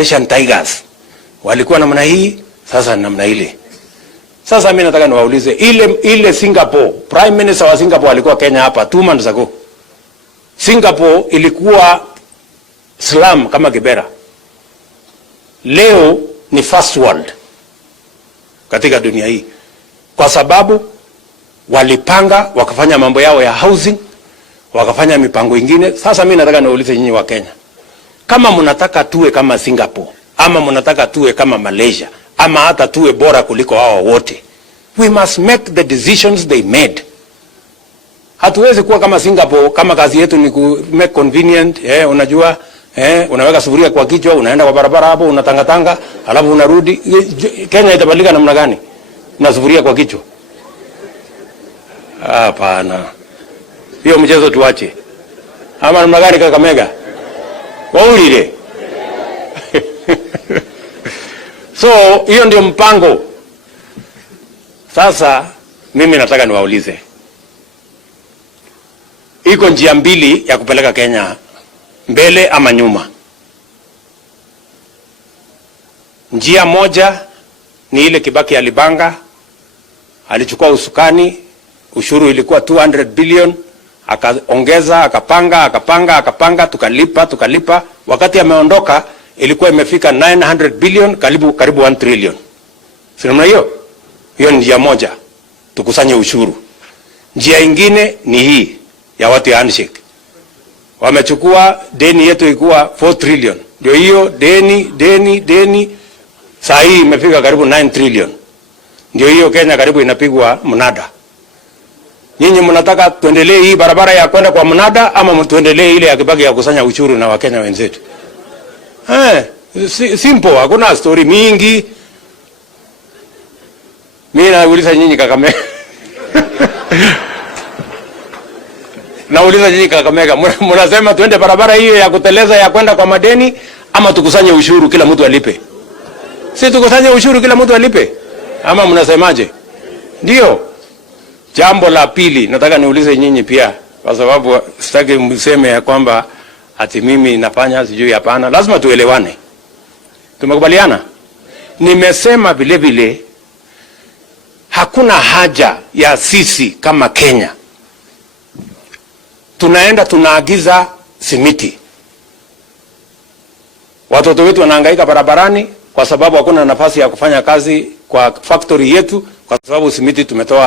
Asian Tigers walikuwa namna hii, sasa namna ile. Sasa mimi nataka niwaulize, ile Singapore, Prime Minister wa Singapore alikuwa Kenya hapa 2 months ago. Singapore ilikuwa slum kama Kibera. Leo ni first world katika dunia hii, kwa sababu walipanga, wakafanya mambo yao ya housing, wakafanya mipango ingine. Sasa mimi nataka niwaulize nyinyi wa Kenya, kama mnataka tuwe kama Singapore, ama mnataka tuwe kama Malaysia, ama hata tuwe bora kuliko hao wote, we must make the decisions they made. Hatuwezi kuwa kama Singapore, kama kazi yetu ni ku make convenient, unajua, unaweka sufuria kwa kichwa, unaenda kwa barabara hapo, unatangatanga, alafu unarudi. Kenya itabadilika namna gani na sufuria kwa kichwa? Hapana. Hiyo mchezo tuache. Ama namna gani Kakamega? Waulile. So, hiyo ndio mpango. Sasa mimi nataka niwaulize, iko njia mbili ya kupeleka Kenya mbele ama nyuma. Njia moja ni ile Kibaki alibanga, alichukua usukani, ushuru ilikuwa 200 billion, akaongeza, akapanga, tukalipa. Wakati ameondoka ilikuwa imefika 900 billion, karibu 1 trillion. Si namna hiyo? Hiyo ni njia moja, tukusanye ushuru. Njia ingine ni hii ya watu ya handshake. Wamechukua deni yetu ilikuwa 4 trillion. Ndio hiyo deni saa hii imefika karibu 9 trillion. Ndio hiyo Kenya karibu inapigwa mnada. Nyinyi mnataka tuendelee hii barabara ya kwenda kwa mnada, ama tuendelee ile ya Kibaki ya kusanya ushuru na Wakenya wenzetu? Simple, hakuna story mingi. Mimi nauliza nyinyi Kakamega. Nauliza nyinyi Kakamega, mnasema tuende barabara hiyo ya kuteleza ya kwenda kwa madeni, ama tukusanye ushuru kila mtu alipe? Si tukusanye ushuru kila mtu alipe? Ama mnasemaje? Ndio. Jambo la pili nataka niulize nyinyi pia, kwa sababu sitaki mseme ya kwamba ati mimi nafanya sijui. Hapana, lazima tuelewane. Tumekubaliana? Nimesema vile vile hakuna haja ya sisi kama Kenya tunaenda tunaagiza simiti. Watoto wetu wanahangaika barabarani kwa sababu hakuna nafasi ya kufanya kazi kwa factory yetu, kwa sababu simiti tumetoa